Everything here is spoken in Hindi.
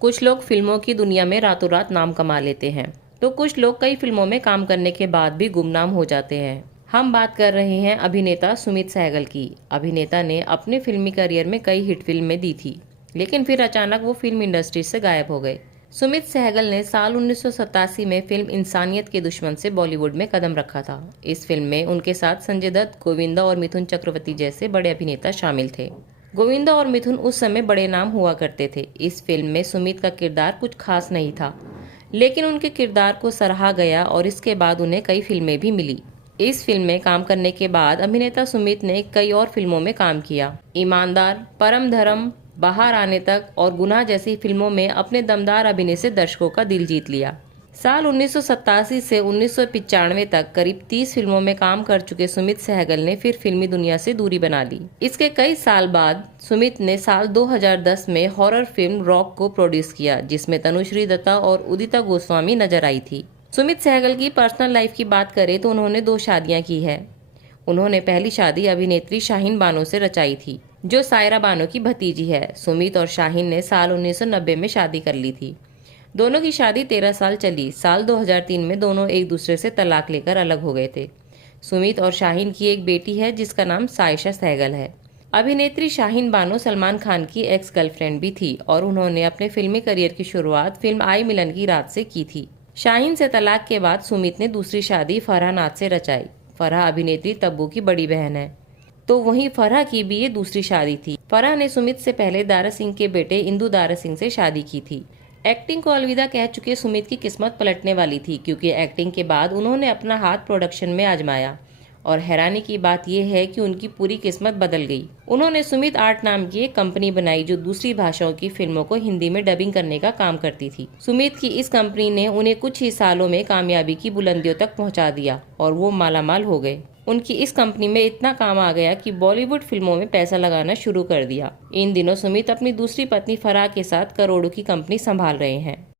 कुछ लोग फिल्मों की दुनिया में रातों रात नाम कमा लेते हैं, तो कुछ लोग कई फिल्मों में काम करने के बाद भी गुमनाम हो जाते हैं। हम बात कर रहे हैं अभिनेता सुमित सहगल की। अभिनेता ने अपने फिल्मी करियर में कई हिट फिल्में दी थी, लेकिन फिर अचानक वो फिल्म इंडस्ट्री से गायब हो गए। सुमित सहगल ने साल 1987 में फिल्म इंसानियत के दुश्मन से बॉलीवुड में कदम रखा था। इस फिल्म में उनके साथ संजय दत्त, गोविंदा और मिथुन चक्रवर्ती जैसे बड़े अभिनेता शामिल थे। गोविंदा और मिथुन उस समय बड़े नाम हुआ करते थे। इस फिल्म में सुमित का किरदार कुछ खास नहीं था, लेकिन उनके किरदार को सराहा गया और इसके बाद उन्हें कई फिल्में भी मिली। इस फिल्म में काम करने के बाद अभिनेता सुमित ने कई और फिल्मों में काम किया। ईमानदार, परम धर्म, बाहर आने तक और गुनाह जैसी फिल्मों में अपने दमदार अभिनय से दर्शकों का दिल जीत लिया। साल 1987 से 1995 तक करीब 30 फिल्मों में काम कर चुके सुमित सहगल ने फिर फिल्मी दुनिया से दूरी बना ली। इसके कई साल बाद सुमित ने साल 2010 में हॉरर फिल्म रॉक को प्रोड्यूस किया, जिसमें तनुश्री दत्ता और उदिता गोस्वामी नजर आई थी। सुमित सहगल की पर्सनल लाइफ की बात करें तो उन्होंने 2 शादियां की है। उन्होंने पहली शादी अभिनेत्री शाहीन बानो से रचाई थी, जो सायरा बानो की भतीजी है। सुमित और शाहीन ने साल 1990 में शादी कर ली थी। दोनों की शादी 13 साल चली। साल 2003 में दोनों एक दूसरे से तलाक लेकर अलग हो गए थे। सुमित और शाहीन की एक बेटी है जिसका नाम सायशा सहगल है। अभिनेत्री शाहीन बानो सलमान खान की एक्स गर्लफ्रेंड भी थी और उन्होंने अपने फिल्मी करियर की शुरुआत फिल्म आई मिलन की रात से की थी। शाहीन से तलाक के बाद सुमित ने दूसरी शादी फरहा नाथ से रचाई। फरहा अभिनेत्री तब्बू की बड़ी बहन है, तो वहीं फरहा की भी ये दूसरी शादी थी। फरहा ने सुमित से पहले दारा सिंह के बेटे इंदु दारा सिंह से शादी की थी। एक्टिंग को अलविदा कह चुके सुमित की किस्मत पलटने वाली थी, क्योंकि एक्टिंग के बाद उन्होंने अपना हाथ प्रोडक्शन में आजमाया और हैरानी की बात यह है कि उनकी पूरी किस्मत बदल गई। उन्होंने सुमित आर्ट नाम की एक कंपनी बनाई जो दूसरी भाषाओं की फिल्मों को हिंदी में डबिंग करने का काम करती थी। सुमित की इस कंपनी ने उन्हें कुछ ही सालों में कामयाबी की बुलंदियों तक पहुंचा दिया और वो मालामाल हो गए। उनकी इस कंपनी में इतना काम आ गया कि बॉलीवुड फिल्मों में पैसा लगाना शुरू कर दिया। इन दिनों सुमित अपनी दूसरी पत्नी फरहा के साथ करोड़ों की कंपनी संभाल रहे हैं।